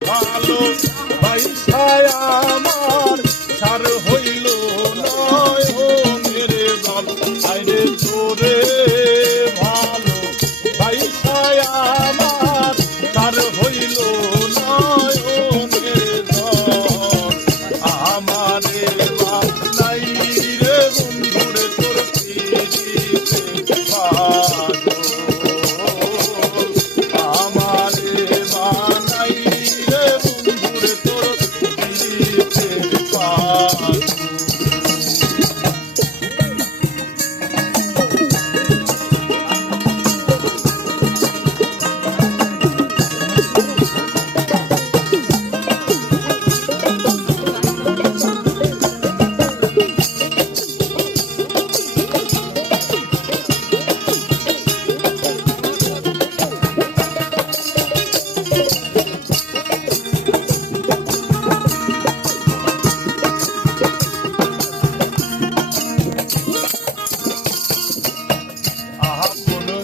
ভালো পয়সায় আমার তার হইল নয় হো মেরে দল আইরে তোরে ভালো পয়সায় আমার তার হইল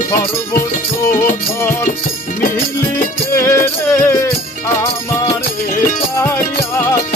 সর্বোচ্চ মিলিতে আমার রে আমারে পাইয়া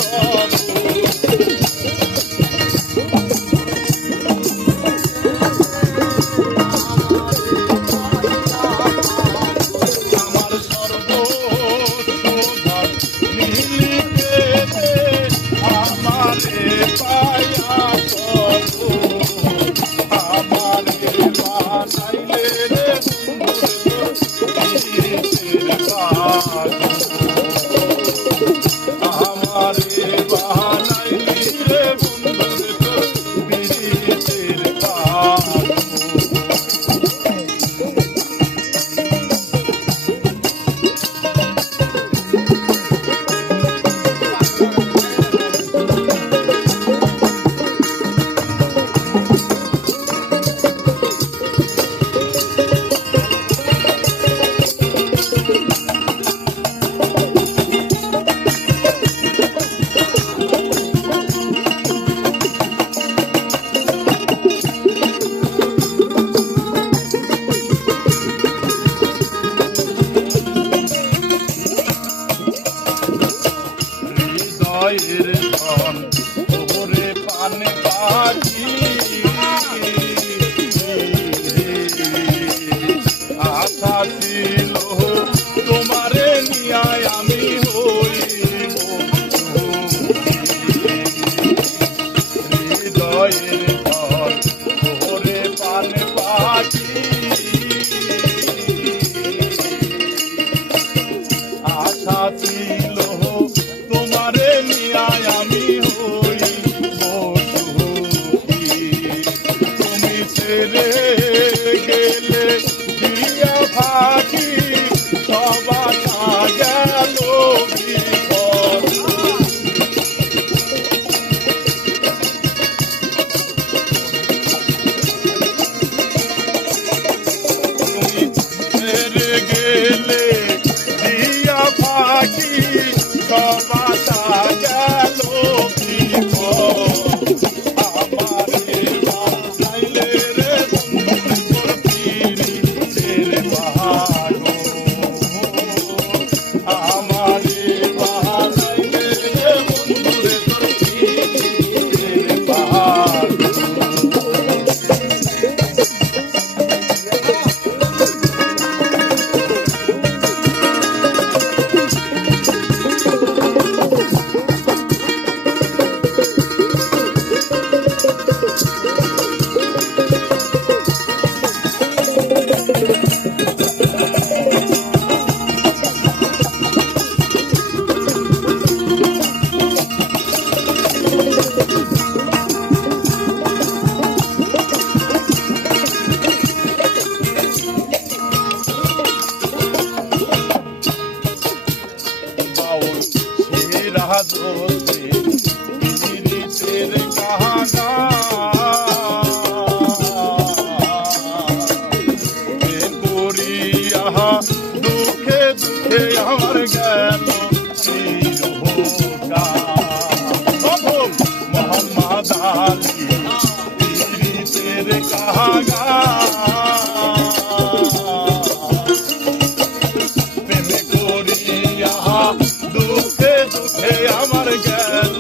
দুঃখে আমার গেল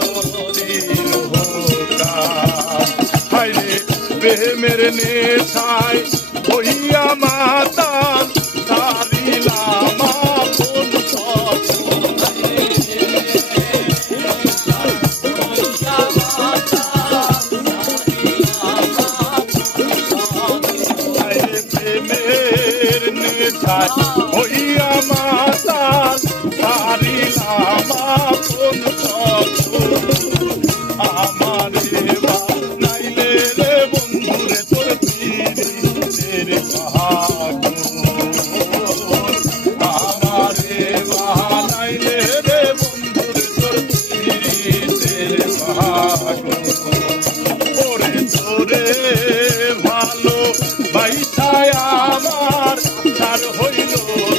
চিরহোটা হাইরে প্রেমের নেশায় হইল